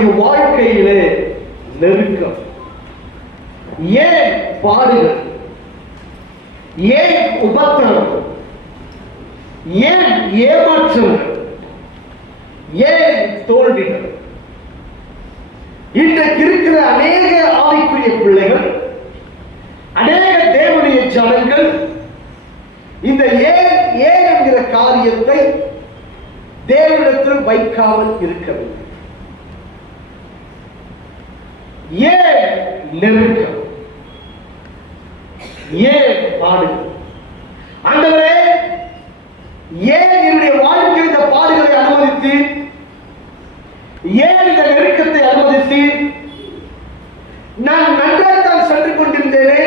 நம்முடைய வாழ்க்கையிலே நெருக்கம், ஏன் பாடுகள், ஏன் உபத்திரவம், ஏன் ஏமாற்றங்கள், ஏன் தோல்விகள்? இன்றைக்கு இருக்கிற அநேக ஆவிக்குரிய பிள்ளைகள், அநேக தேவனுடைய ஜனங்கள் இந்த ஏன் ஏன் என்கிற காரியத்தை தேவனிடத்தில் வைக்காமல் இருக்கவில்லை. ஏன் நெருக்கம், ஏன் பாடுகள்? ஆண்டவரே, ஏன் என்னுடைய வாழ்க்கையில் இந்த பாடுகளை அனுமதித்து, ஏன் இந்த நெருக்கத்தை அனுமதித்து? நான் நன்றாகத்தான் சென்று கொண்டிருந்தேனே,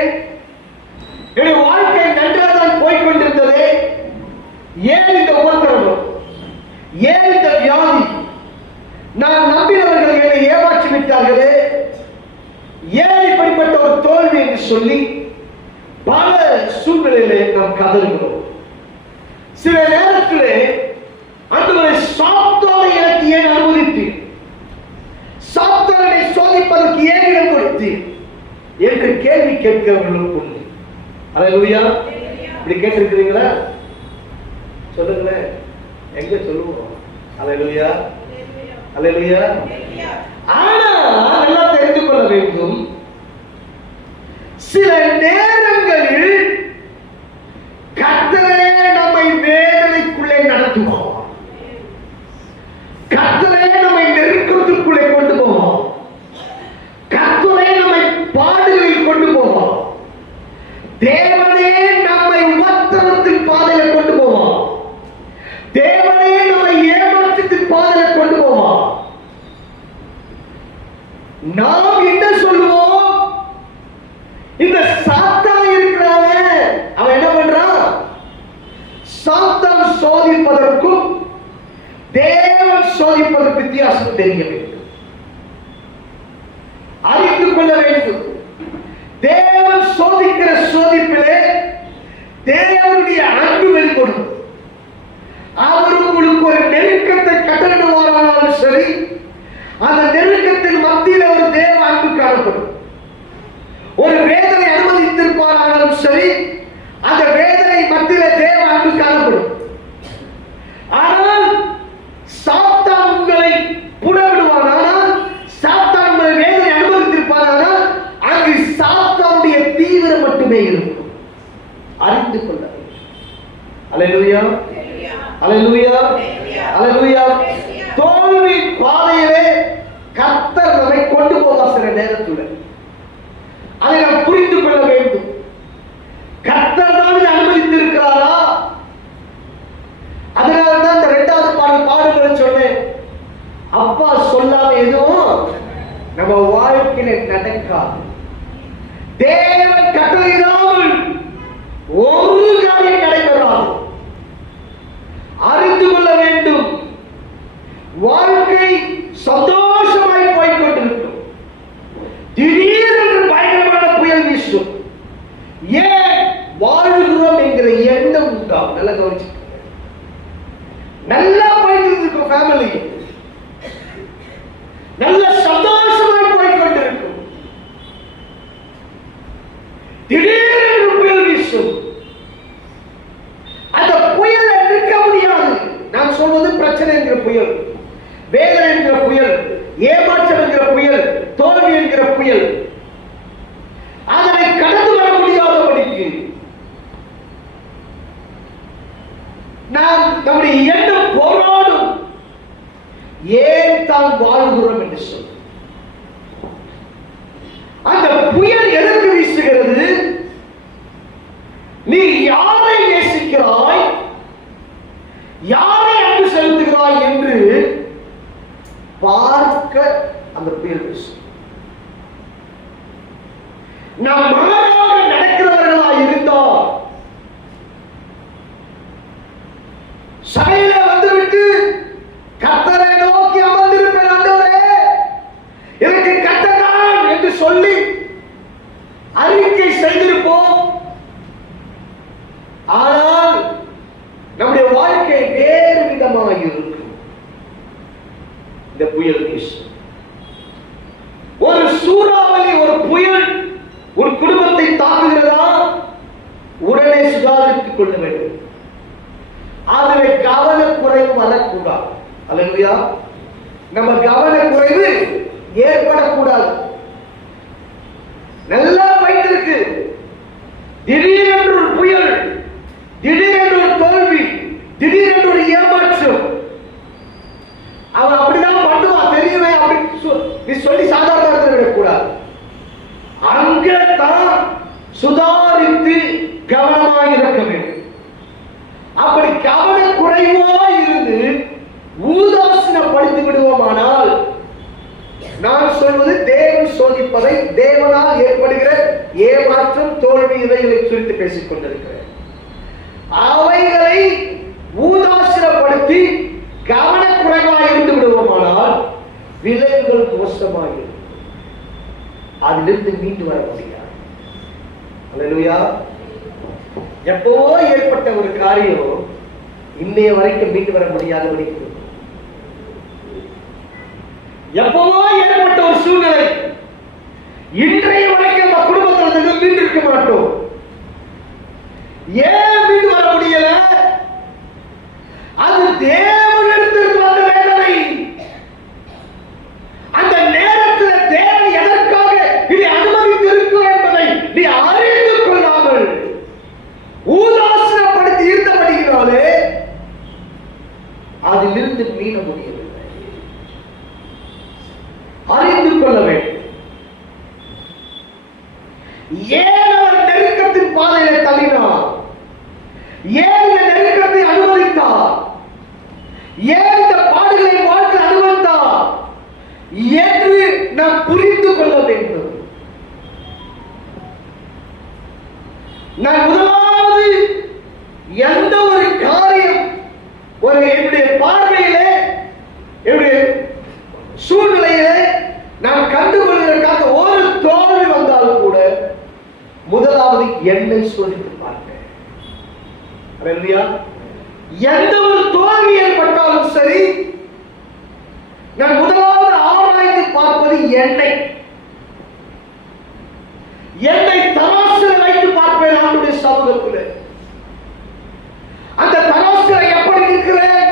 என்னுடைய வாழ்க்கை நன்றாகத்தான் போய்கொண்டிருந்ததே, ஏன் இந்த உபத்திரவம், ஏன் இந்த வியாதி? நான் நம்பினவர்கள் என்னை ஏமாற்றி விட்டார்களே, ஏன் இப்படிப்பட்ட ஒரு தோல்வி என்று சொல்லி பல சூழ்நிலையிலே நாம் கதறுகிறோம். சில நேரத்திலே ஆண்டவரே, சாத்தானை எனக்கு ஏன் அனுமதித்தீர்? சாத்தானை சோதிப்பதற்கு ஏன் இடம் கொடுத்தீர் என்று கேள்வி கேட்கிறவர்களும் உண்டு. அல்லேலூயா. இப்படி கேட்டிருக்கிறீங்களா? சொல்லுங்களேன், எங்க சொல்லுவோம்? அல்லேலூயா, அல்லேலூயா. ஆனா நல்லா தெரிந்து கொள்ள வேண்டும், சில நேரங்களில் கர்த்தரே நம்மை வேதனைக்குள்ளே நடத்துவோம், கர்த்தரே நம்மை நெருக்கத்துக்குள்ளே கொண்டு போவோம், கர்த்தரே நம்மை பாடுகளில் கொண்டு போவோம், தேவனே நம்மை உபத்திரவத்தின் பாதையில கொண்டு போவோம், தேவனே நம்மை ஏமாற்றத்தின் பாதையில கொண்டு போவோம். நாம் என்ன சொல்லுவோம்? இந்த சாத்தான் இருக்கிறானே, அவன் என்ன பண்றான்? சாத்தான் சோதிப்பதற்கும் தேவன் சோதிப்பதற்கு வித்தியாசம் தெரிய வேண்டும், அறிந்து கொள்ள வேண்டும். தேவன் சோதிக்கிற சோதிப்பிலே தேவனுடைய அன்பு வெளிப்படும். அவர் உங்களுக்கு ஒரு நெருக்கத்தை கட்டளிடுவாரானாலும் சரி, அந்த நெருக்கத்தின் மத்தியில் ஒரு தேவ அன்பு காணப்படும். ஒரு வேதனை அனுமதித்திருப்பாரானாலும் சரி, அந்த வேதனை மத்தியில் தேவ அன்பு காணப்படும். ஆனால் சாத்தான் உங்களை புடவிடுவானால், சாத்தான் உங்களை வேதனை அனுமதித்திருப்பாரானால், அங்கு சாத்தானுடைய தீவிரம் மட்டுமே இருக்கும். அறிந்து கொள்ள வேண்டும். அல்லேலூயா, அல்லேலூயா, அல்லேலூயா. தோல்வி பாதையிலே கர்த்தர் நம்மை கொண்டு போவார். சில நேரத்தில் அதை நாம் புரிந்து கொள்ள வேண்டும். கர்த்தர் தான் அனுமதித்திருக்கிறாரா? அதனால்தான் இந்த 2வது பாடல் பாடுகளை சொன்னேன். அப்பா சொல்லாம எதுவும் நம்ம வாழ்க்கையில நடக்காது. தேவன் கட்டளையிடாமல் ஒரு காரியம் நடைபெறாது. அறிந்து கொள்ள வேண்டும். வாழ்க்கை சந்தோஷமாய் போய்கொண்டிருக்கும், திடீரென்று பயங்கரமான புயல் வீசும். ஏன் வாழ்கிறோம் என்கிற எண்ணம் உண்டாகும். நல்லா கவனிச்சு, நல்லா போயிட்டு இருக்கும், ஃபேமிலி நல்ல சந்தோஷமாய் போய்கொண்டிருக்கும், திடீரென்று புயல் வீசும். அந்த புயலை நிற்க முடியாது. நான் சொல்வது பிரச்சனை என்கிற புயல், வேதனை என்கிற புயல், ஏமாற்றம் என்கிற புயல், தோல்வி என்கிற புயல். அதனை கடந்து வர முடியாதபடிக்கு நாம் நம்முடைய எண்ணம் போராடும். ஏன் தான் வாழ்கிறோம் என்று சொல்லி அந்த புயல் எதற்கு வீசுகிறது? நீ யாரை நேசிக்கிறாய், யாரை அன்பு செலுத்துகிறாய் என்று பார்க்க அந்த புயல் வீசும். நாம் மாறாக நடக்கிறவர்களாக இருந்தால், சபையில வந்துவிட்டு கர்த்தரை நோக்கி அமர்ந்திருப்பேன், ஆண்டவரே எனக்கு கர்த்தர் என்று சொல்லி அறிக்கை செய்திருப்போம். ஆனால் நம்முடைய வாழ்க்கை வேறு விதமாக இருக்கும். இந்த புயல் வீசும். ஏற்படக்கூடாது. நல்லா போயிட்டு இருக்கு, திடீரென்று ஒரு புயல், திடீரென்று ஒரு தோல்வி, திடீரென்று ஒரு ஏமாற்றம். அவன் அப்படிதான் பண்ணுவான் தெரியுமே அப்படின்னு சொல்லி சாதாரண விடக்கூடாது. அங்கதான் சுதாரித்து கவனமாக இருக்க வேண்டும். அப்படி கவன குறைவா இருந்து ஊதாசீனப்படுத்தி விடுவோமானால், நான் சொல்வது தேவன் சோதிப்பதை, தேவனால் ஏற்படுகிற ஏமாற்றம், தோல்வி, இவைகளை குறித்து பேசிக் கொண்டிருக்கிறேன். அவைகளை ஊதாசீனப்படுத்தி கவனக்குறைவாக இருந்து விடுவோமானால் விளைவுகள் மோசமாகும். அதிலிருந்து மீண்டு வர முடியாது. அல்லேலூயா. எப்பவோ ஏற்பட்ட ஒரு காரியம் இன்னைய வரைக்கும் மீண்டு வர முடியாத வரைக்கும், எப்பவோ ஏற்பட்ட ஒரு சூழ்நிலை இன்றைய வரைக்கும் நம்ம குடும்பத்தில் மீண்டு இருக்க மாட்டோம். ஏன் மீண்டு வர முடியல? அது தேவனிடத்திலிருந்து வந்த வேதனை. அந்த நேரத்தில் தேவன் எதற்காக இதை அனுமதித்து இருக்கிறார் என்பதை நீ அறிந்து கொள்ளாமல் ஊதாசீனப்படுத்தி இருந்தபடியினாலே அதிலிருந்து மீள முடியவில்லை. அறிந்து கொள்ள வேண்டும். ஏன் அவர் நெருக்கத்தின் பாதையிலே தள்ளினார்? ஏன் இந்த நெருக்கத்தை அனுமதித்தார்? ஏன் இந்த பாடுகளை வாழ்க்கை அனுமதித்தார் என்று நாம் புரிந்து கொள்ள வேண்டும். நான் முதலாவது எந்த ஒரு காரியம் ஒரு என்னுடைய பார்வையிலே, என்னுடைய சூழ்நிலையிலே நான் கண்டுகொள்வதற்காக ஒரு தோல்வி வந்தாலும் கூட முதலாவது என்னை சோதித்து பார்ப்பேன். எந்த ஒரு தோல்வி ஏற்பட்டாலும் சரி, நான் முதலாவது ஆராய்ந்து பார்ப்பது என்னை. என்னை தராசில் வைத்து பார்ப்பேன். ஆண்டுடைய சமூகத்தில் அந்த தராசில் எப்படி இருக்கிறேன்?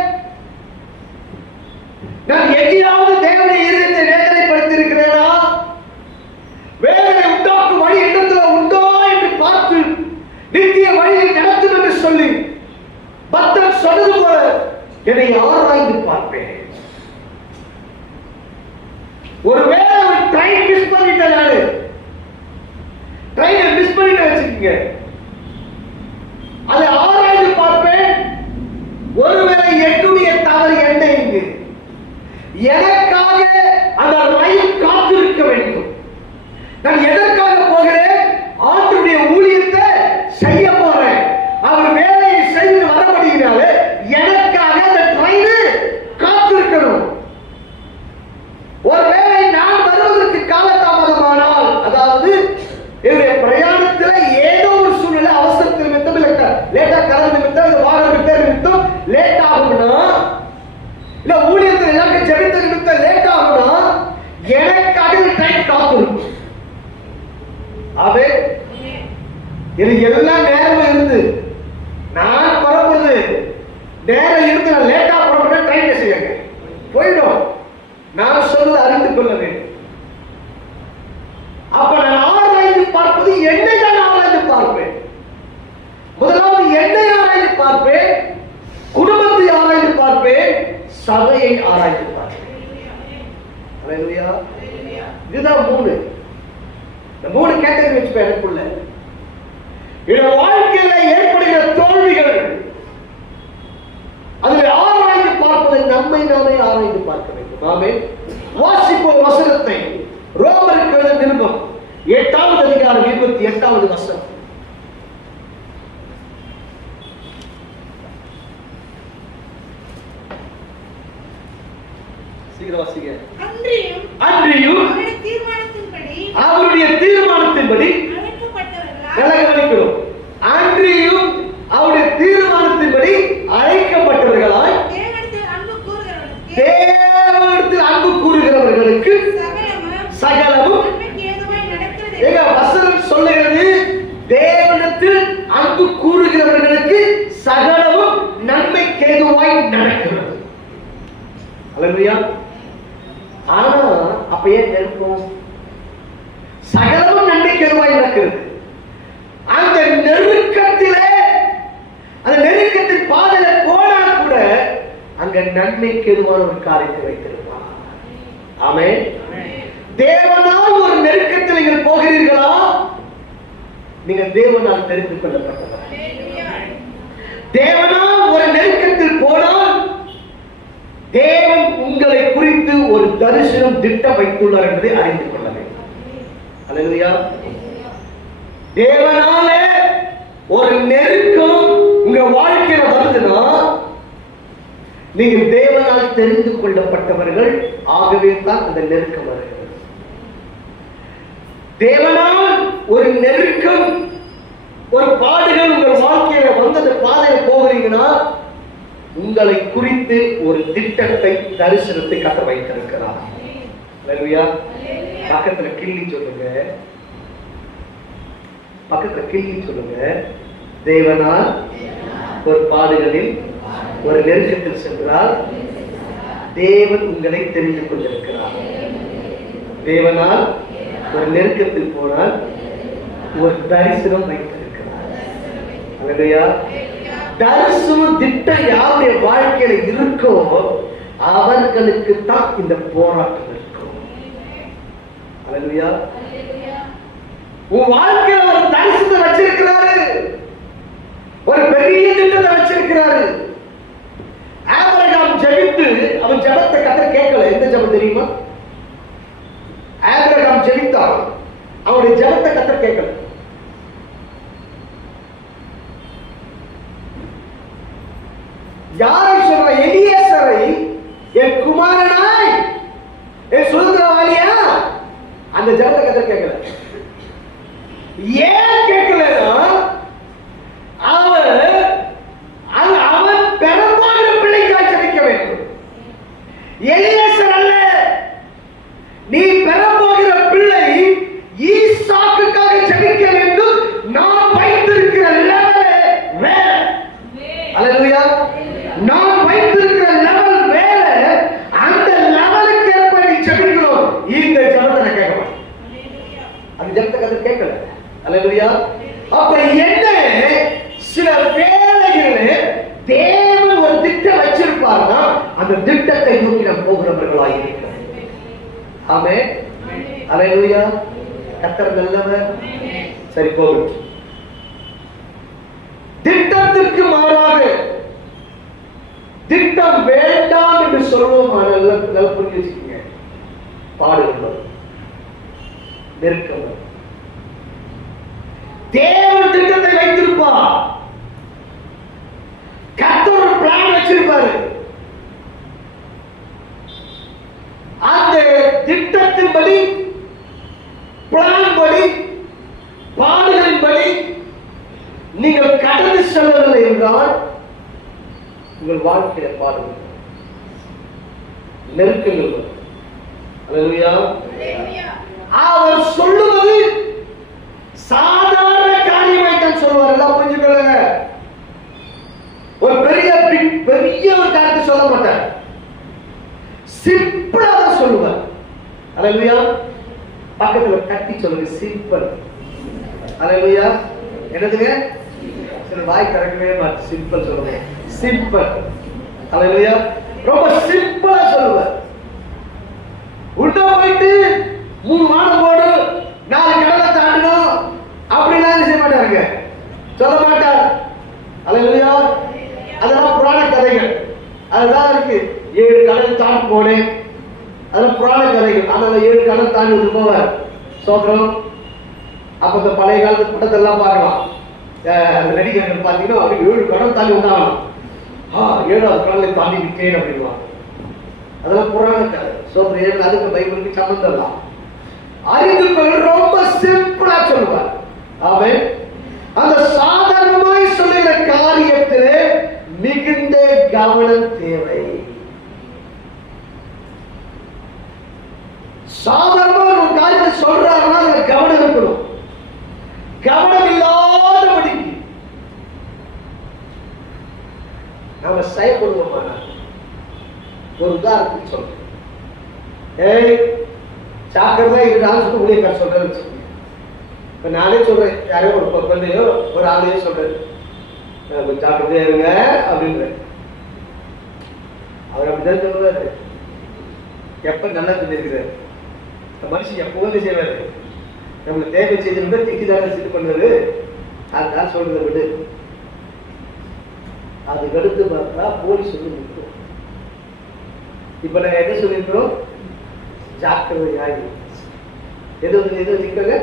நான் எங்கேயாவது தேவனுடைய இருதயத்தை வேதனைப்படுத்தியிருக்கிறேனா? வேதனை உண்டாக்கும் வழி இடத்துல உண்டோ என்று பார்த்து நித்திய வழியில் நடத்தும் என்று சொல்லி பக்தன் சொன்னது போல என்னை ஆராய்ந்து பார்ப்பேன். ஒருவேளை ஒரு ட்ரெயின் மிஸ் பண்ணிட்டேன், நானு ட்ரெயினை மிஸ் பண்ணிட்டு வச்சுக்கீங்க, அதை ஆராய்ந்து பார்ப்பேன். ஒருவேளை என்னுடைய தவறு என்ன? இங்கு எனக்காக அந்த ரயில் காத்திருக்க வேண்டும். நான் எதற்காக போகிறேன்? ஆண்டுடைய ஊழியத்தை செய்ய போறேன். அவர் வேலையை செய்து வரப்படுகிறாரு, எனக்காக அந்த ட்ரெயின் காத்திருக்கணும். ஒருவேளை நான் வருவதற்கு காலதாமதமானால், அதாவது என்னுடைய பிரயாணத்தில் ஏதோ ஒரு சூழ்நிலை, அவசரத்தில் நிமித்தம், லேட்டா கலந்து நிமித்தம், வார ரிப்பேர் நிமித்தம் லேட் ஆகும்னா, இல்ல ஊழியத்தில் எல்லாருக்கும் ஜெபித்த நிமித்தம் லேட் ஆகும்னா, எனக்காக ட்ரெயின் காத்திருக்கும். இது எல்லாம் நேரம் இருந்து நான் புறப்படுறது நேரம் இருந்து நான் லேட்டா புறப்பட்ட ட்ரெயின் செய்யுங்க போயிடும். நான் சொல்வது அறிந்து கொள்ள வேண்டும். அப்ப நான் ஆராய்ந்து பார்ப்பது என்னை தான் ஆராய்ந்து பார்ப்பேன். முதலாவது என்னை ஆராய்ந்து பார்ப்பேன், குடும்பத்தை ஆராய்ந்து பார்ப்பேன், சபையை ஆராய்ந்து பார்ப்பேன். இதுதான் மூணு. இந்த மூணு கேட்டகரி வச்சுப்பேன் எனக்குள்ள. என்னுடைய வாழ்க்கையில ஏற்படுகிற தோல்விகள், அதில் ஆராய்ந்து பார்ப்பதை நம்மை நாமே ஆராய்ந்து பார்க்க வேண்டும். நாமே வாசிப்போம் வசனத்தை. ரோமருக்கு எழுதின நிருபம் 8வது அதிகாரம் 28வது வசனம். அன்றியும் அவருடைய தீர்மானத்தின்படி அன்றியும் அவருடைய தீர்மானத்தின்படி அழைக்கப்பட்டவர்களாய் தேவனிடத்தில் அன்பு கூறுகிறவர்களுக்கு சகலமும், வசனம் சொல்லுகிறது, தேவனிடத்தில் அன்பு கூறுகிறவர்களுக்கு சகலமும் நன்மைக்கேதுவாய் நடக்கிறது. அல்லேலூயா. ஆனா அப்ப ஏன் நெருக்கம்? சகலமும் நன்மைக்கு எதுவாய் நடக்கிறது. அந்த நெருக்கத்திலே, அந்த நெருக்கத்தின் பாதையில போனா கூட அங்க நன்மைக்கு எதுவான ஒரு காரியத்தை வைத்திருப்பார். ஆமென். தேவனால் ஒரு நெருக்கத்தில் நீங்கள் போகிறீர்களா? நீங்கள் தேவனால் தெரிந்து கொள்ளப்பட்டவர். தேவனால் ஒரு நெருக்கத்தில் போனால் தேவன் உங்களை குறித்து ஒரு தரிசனம் திட்டம் வைத்துள்ளார் என்பதை அறிந்து கொள்ள வேண்டும். அல்லேலூயா. தேவனாலே ஒரு நெருக்கம் உங்க வாழ்க்கையில வருதுன்னா நீங்கள் தேவனால் தெரிந்து கொள்ளப்பட்டவர்கள். ஆகவே தான் அந்த நெருக்கம் வருகிறது. தேவனால் ஒரு நெருக்கம், ஒரு பாடுகள் உங்கள் வாழ்க்கையில வந்தது பாதையில போகிறீங்கன்னா உங்களை குறித்து ஒரு திட்டத்தை, தரிசனத்தை கத்த வைத்திருக்கிறார். அல்லேலூயா. பக்கத்துல கிள்ளி சொல்லுங்க, பக்கத்துல கிள்ளி சொல்லுங்க. தேவனால் ஒரு பாடுகளில், ஒரு நெருக்கத்தில் சென்றால் தேவன் உங்களை தெரிந்து கொண்டிருக்கிறார். தேவனால் ஒரு நெருக்கத்தில் போனால் ஒரு தரிசனம் வைத்திருக்கிறார். அல்லேலூயா. தரிசனம் திட்டம் யாருடைய வாழ்க்கையில இருக்கோ அவர்களுக்கு தான் இந்த போராட்டம் இருக்கும். அல்லேலூயா. உன் வாழ்க்கையில ஒரு தரிசனத்தை வச்சிருக்கிறாரு, ஒரு பெரிய திட்டத்தை வச்சிருக்கிறாரு. ஆபிரகாம் ஜெபித்து அவன் ஜெபத்தை கர்த்தர் கேட்கல. எந்த ஜெபம் தெரியுமா? ஆபிரகாம் ஜெபித்தான், அவனுடைய ஜெபத்தை கர்த்தர் கேட்கல. யாரை சொல்ற? எலியேசரை என் குமாரனாய், என் சுதந்திரவாளியா, அந்த ஜெபத்தை கர்த்தர் கேட்கல. ஏன் கேட்கலன்னா அவன் பெறமான பிள்ளைக்காய் ஜெபிக்க வேண்டும். எலியேசர் அல்ல, நீ பெறப்போகிற பிள்ளை ஈசாக்குக்காக ஜெபிக்க வேண்டும். நான் வைத்திருக்கிற லெவல் வேற. அல்லேலூயா. நான் வைத்திருக்கிற லெவல் வேற. அந்த லெவலுக்கு ஏற்ப நீ ஜெபிக்கணும். இந்த ஜெபத்தை நான் கேட்க மாட்டேன். அந்த ஜெபத்தை கர்த்தர் கேட்கல. அல்லேலூயா. அப்ப என்ன, சில வேளைகளிலே தேவன் ஒரு திட்டம் வச்சிருப்பார்னா அந்த திட்டத்தை நோக்கி நாம் போகிறவர்களாக இருக்கிறோம். ஆமென். அல்லேலூயா. கர்த்தர் நல்லவர். சரி, போகும். திட்டத்திற்கு மாறாக திட்டம் வேண்டாம் என்று சொல்லுவோம். நல்ல புரிஞ்சு வச்சுக்கோங்க. பாடுகள், நெருக்கம். தேவன் திட்டத்தை வைத்திருப்பார். கர்த்தர் ஒரு பிளான் வச்சிருப்பாரு. அந்த திட்டத்தின்படி, பிளான் படி, பாடுகளின்படி நீங்கள் கடந்து செல்லவில்லை என்றால் உங்கள் வாழ்க்கையில பாடுகள், நெருக்கங்கள் வரும். அல்லேலூயா. அவர் சொல்லுவது சாதாரண காரியத்தை தான் சொல்வார். எல்லாம் புரிஞ்சுக்கொள்ளுங்க. ஒரு பெரிய ஒரு காரியத்தை சொல்ல மாட்டார். சிம்பிளா தான் சொல்லுவார். அல்லேலூயா. பக்கத்துல கட்டி சொல்லுங்க, சிம்பிள். அல்லேலூயா. என்னதுங்க? சில வாய் திறக்கவே மாட்டேன். சிம்பிள் சொல்லுங்க, சிம்பிள். அல்லேலூயா. ரொம்ப சிம்பிளா சொல்லுவார். உள்ள போயிட்டு 3 மாதம் போடு, 4 கடலை தாண்டணும் அப்படிலாம் செய்ய மாட்டாருங்க, சொல்ல மாட்டார். அல்லேலூயா. அதெல்லாம் புராண கதைகள். அதுதான் இருக்கு. 7 கடல் தாண்டி போனேன், அதெல்லாம் புராண கதைகள். அதனால 7 கடல் தாண்டி வந்து போவார். சோத்திரம். அப்ப இந்த பழைய காலத்து படத்தெல்லாம் பார்க்கலாம். அந்த நடிகர்கள் பார்த்தீங்கன்னா 7 கடல் தாண்டி வந்தாங்களாம். 7வது கடலை தாண்டி விட்டேன் அப்படின்வாங்க. அதெல்லாம் புராண கதை. சோத்திரம். அதுக்கு பைபிளுக்கு சம்பந்தம் தான். அறிந்து கொள்ள ரொம்ப சிம்பிளா சொல்லுவார். ஆமென். அந்த சாதாரணமாய் சொல்லுகிற காரியத்திலே மிகுந்த கவனம் தேவை. சாதாரணமா ஒரு காரியத்தை சொல்றாருன்னா அதுல கவனம் இருக்கணும். கவனம் இல்லாதபடிக்கு நாம செயல்படுவோம். ஒரு உதாரணத்துக்கு சொல்றேன். ஜாக்கிரதை இது நான் ஊழியக்கார சொல்றேன்னு வச்சுக்கோங்க. இப்ப நானே சொல்றேன், யாரோ ஒரு பெண்ணையோ ஒரு ஆளையோ சொல்றேன், ஜாக்கிரதையா இருங்க அப்படின்ற. அவர் அப்படிதான் சொல்றாரு. எப்ப நல்லா சொல்லியிருக்கிறாரு. மனுஷன் எப்பவும் செய்வாரு, நம்மளை தேவை செய்திருந்தா திக்கிதான இது பண்ணுறது. அதுதான் சொல்றதை விடு. அதுக்கு அடுத்து பார்த்தா போலீஸ் வந்து நிற்கும். இப்ப நாங்க என்ன சொல்லியிருக்கிறோம்? ஜாக்கிரதையாகி எது நிற்கிறாங்க?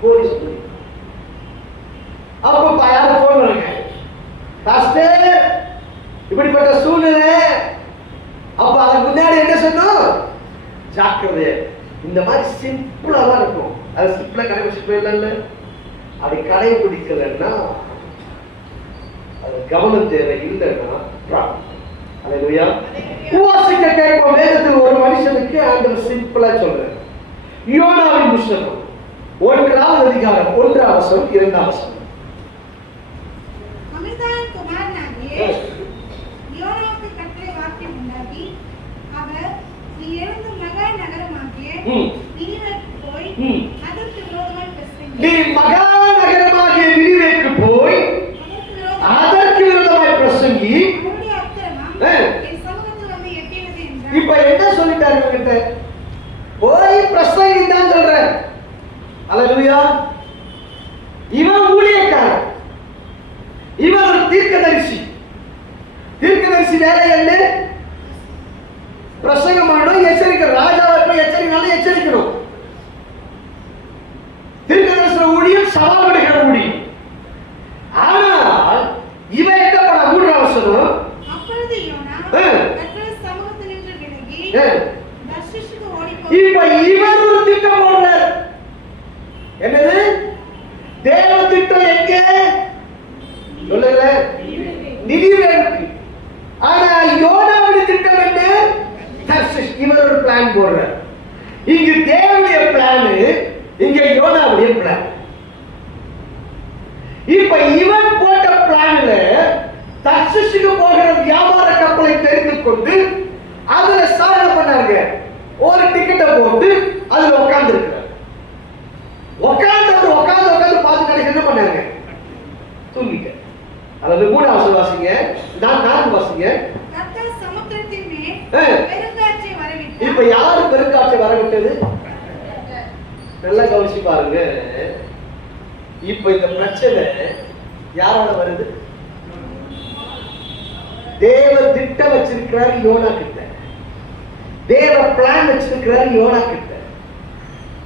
போலீஸ். அப்ப யாரும் போன் பண்ணுங்க, பாஸ்டர் இப்படிப்பட்ட சூழ்நிலை. அப்ப அதுக்கு முன்னாடி என்ன சொன்னோம்? ஜாக்கிரதை. இந்த மாதிரி சிம்பிளா தான் இருக்கும். அது சிம்பிளா கடைபிடிச்சு போயிடல. அப்படி கடைபிடிக்கலன்னா அது கவனம் தேவை இல்லைன்னா உவாசிக்க கேட்போம். வேதத்தில் ஒரு மனுஷனுக்கு ஆண்டவர் சிம்பிளா சொல்றாரு. யோனாவின் புஸ்தகம் 1ஆம் அதிகாரம் 1ஆம் வசனம் 2ஆம் வசனம். நீ மகா நகரமாகிய நினிவேக்கு போய் அதற்கு விரோதமாய் பிரசங்கி. இப்ப என்ன சொல்லிட்டாரு கிட்ட? போய் பிரசங்கிதான் சொல்ற. அல்லேலூயா. இவன் ஊழியக்காரன், இவன் ஒரு தீர்க்கதரிசி. தீர்க்கதரிசி வேலை என்ன? பிரசங்கம் பண்ணணும், எச்சரிக்கணும். ராஜாவை எச்சரிக்கணும், எச்சரிக்கணும். தீர்க்கதரிசன ஊழியம் சவால் விடுகிற ஊழியம். ஆனால் இவன் என்ன பண்ண? 3ஆம் வசனம். இப்ப இவர் ஒரு திட்டம் போடுறார். என்னது தேவ திட்டம்? எங்க சொல்லுங்க? நினிவேக்கு. ஆனா யோனாவுடைய திட்டம் என்ன? தர்ஷீஷ். இவர் ஒரு பிளான் போடுறார். இங்கு தேவனுடைய பிளான், இங்க யோனாவுடைய பிளான். இப்ப இவன் போட்ட பிளான்ல தர்ஷீஷுக்கு போகிற வியாபார கப்பலை தெரிந்து கொண்டு அதுல சாதனை பண்ணாங்க. ஒரு டிக்கெட்டை போட்டு அதுல உட்கார்ந்து இருக்கிறார். உட்கார்ந்து பார்த்து கடைசி என்ன பண்ணாங்க? தூங்கிக்க. அதாவது 3ஆம் வசனம் வாசிங்க. நான் 4 வாசிங்க. இப்ப யாரு பெருங்காட்சி வரவிட்டது? நல்லா கவனிச்சு பாருங்க. இப்ப இந்த பிரச்சனை யாரோட வருது? தேவ திட்டம் வச்சிருக்கிறார் யோனா கிட்ட, தேவ பிளான் வச்சிருக்கிறார் யோனா கிட்ட.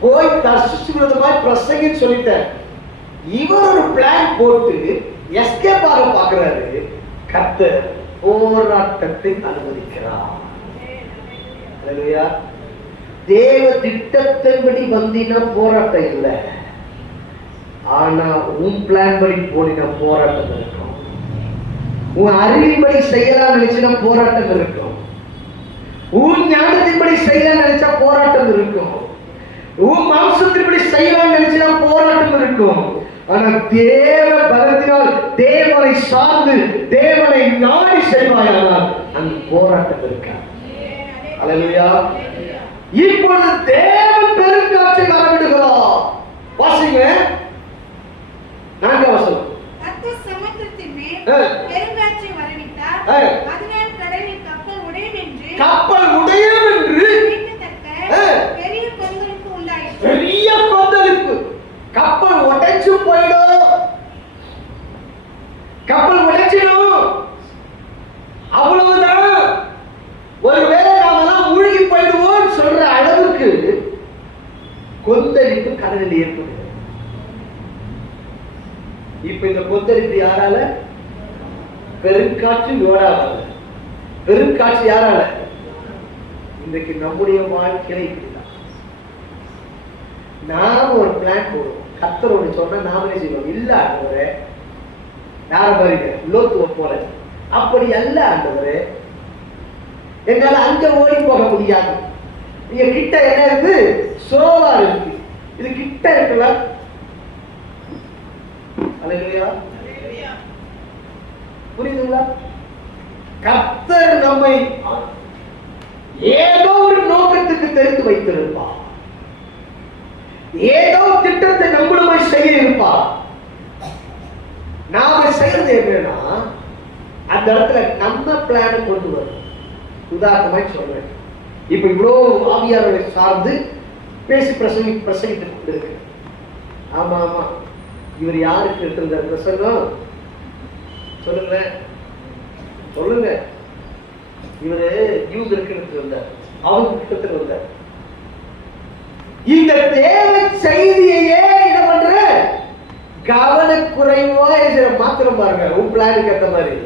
போய் தர்ஷீஷுக்கு விரோதமாய் பிரசங்கி சொல்லிட்டார். இவர் ஒரு பிளான் போட்டு எஸ்கேப் ஆக பார்க்கிறாரு. கர்த்தர் போராட்டத்தை அனுமதிக்கிறார். அல்லேலூயா. தேவ திட்டத்தின்படி வந்தினா போராட்டம் இல்லை. ஆனா உன் பிளான் படி போனினா போராட்டம் இருக்கும். உன் அறிவின்படி செய்யலாம் நினைச்சா போராட்டம் இருக்கும். உன் ஞானத்தின்படி செய்யலாம் நினைச்சா போராட்டம் இருக்கும். உன் மாம்சத்தின்படி செய்யலாம் நினைச்சா போராட்டம் இருக்கும். ஆனா தேவ பலத்தினால் தேவனை சார்ந்து தேவனை நாடி செய்வாயானால் அந்த போராட்டம் இருக்கா? அல்லேலூயா. இப்பொழுது தேவன் பெருங்காற்றை வரவிடுகிறார். வாசிங்க 4ஆம் வசனம். கப்பல் உடையும் என்று பெரிய கொந்தளிப்பு. கப்பல் உடைச்சு போயிடும், கப்பல் உடைச்சிடும். அவ்வளவுதான். ஒருவேளை நாமெல்லாம் மூழ்கி போயிடுவோம் சொல்ற அளவுக்கு கொந்தளிப்பு கடலில் ஏற்படுது. இப்ப இந்த கொந்தளிப்பு யாரால? பெருங்காற்று யோனாவால. பெருங்காற்று யாரால? இன்றைக்கு நம்முடைய வாழ்க்கையில இப்படிதான். நாம ஒரு பிளான் போடுவோம். கர்த்தரோட சொன்னா நாமளே செய்வோம். இல்ல ஆண்டவரே, யார பாருங்க, லோத்துவ போல. அப்படி அல்ல ஆண்டவரே, என்னால அங்க ஓடி போக முடியாது. நீங்க கிட்ட என்ன இருக்கு? சோலார் இருக்கு. இது கிட்ட இருக்குல்ல. அல்லேலூயா. புரியுதுங்களா? கர்த்தர் நம்மை ஏதோ ஒரு நோக்கத்துக்கு தெரிந்து வைத்திருப்பார். ஏதோ திட்டத்தை நம்மளுமே செய்ய இருப்பா. நாம செய்யறது என்னன்னா அந்த இடத்துல நம்ம பிளான கொண்டு வரும். உதாரணமாய் சொல்றேன், இப்ப இவ்வளவு ஆவியானவரை சார்ந்து பேசி பிரசங்கித்து கொண்டிருக்கு. ஆமா ஆமா, இவர் யாருக்கு எடுத்திருந்த பிரசங்கம் சொல்லுங்க சொல்லுங்க. இவரு யூதருக்கு எடுத்திருந்தார், அவருக்கு கிட்டத்தில் வந்தார். இந்த தேவை செய்தியையே என்ன பண்ற கவனக்குறைவா மாத்திரம் பாருங்க, உன் பிளானுக்கு ஏற்ற மாதிரி.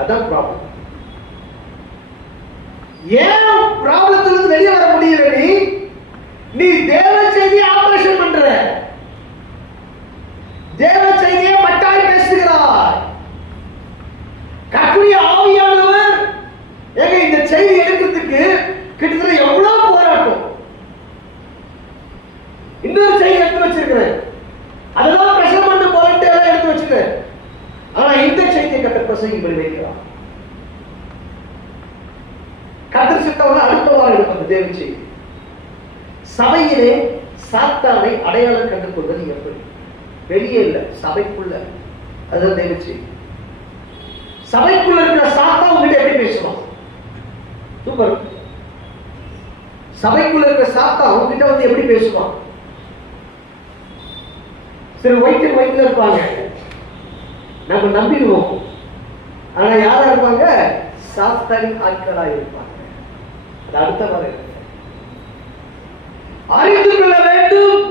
அதான் ப்ராப்ளம். ஏன் ப்ராப்ளத்திலிருந்து வெளியே வர முடியல? நீ தேவ செய்தியை ஆபரேஷன் பண்ற, தேவ செய்தியை பட்டாய் பேசுகிறார். கர்த்தருடைய ஆவியானவர் ஏங்க இந்த செய்தி எடுக்கிறதுக்கு கிட்டத்தட்ட எவ்வளவு போராட்டம். இன்னொரு செய்தி எடுத்து வச்சிருக்கிறேன், அதெல்லாம் பிரசங்கம் பண்ண போராட்டம் எல்லாம் எடுத்து வச்சிருக்கேன். ஆனா இந்த செய்தியை கர்த்தர் பிரசங்கிப்படி வைக்கிறார். கர்த்தர் சித்தவங்க அடுத்த வாரம் எடுப்பது தேவ செய்தி. சபையிலே சாத்தானை அடையாளம் கண்டு கொள்வது எப்படி? வெளியே இல்ல, சபைக்குள்ள. அதுதான் தேவ செய்தி. சபைக்குள்ள இருக்கிற சாத்தா உங்ககிட்ட எப்படி பேசுவான்? சூப்பர். சபைக்குள்ள இருக்கிற சாத்தா உங்ககிட்ட வந்து எப்படி பேசுவான்? சில வயிற்றுல இருப்பாங்க, நம்ம நம்பிடுவோம். ஆனா யாரா இருப்பாங்க? சாத்தானின் ஆட்களா இருப்பாங்க. அது அடுத்த வாரம் அறிந்து கொள்ள வேண்டும்.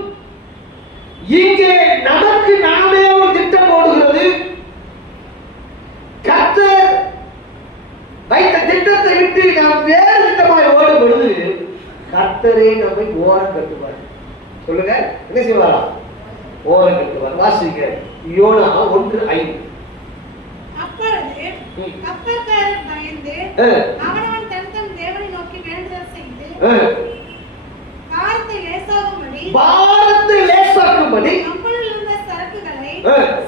இங்கே நமக்கு நாமே ஒரு திட்டம் போடுகிறது. கர்த்தர் வைத்த திட்டத்தை விட்டு நாம் வேறு திட்டமாய் ஓடும் பொழுது கர்த்தரே நம்மை ஓரம் கட்டுவார். சொல்லுங்க, என்ன செய்வாரா? ஓரம் கட்டுவார். வாசிக்க யோனா 1:5. அப்பொழுது கப்பல்காரர் பயந்து அவனவன் தன் தேவனை நோக்கி வேண்டுதல் செய்து பாரத்தை லேசாக்கும்படி கப்பலில் இருந்த சரக்குகளை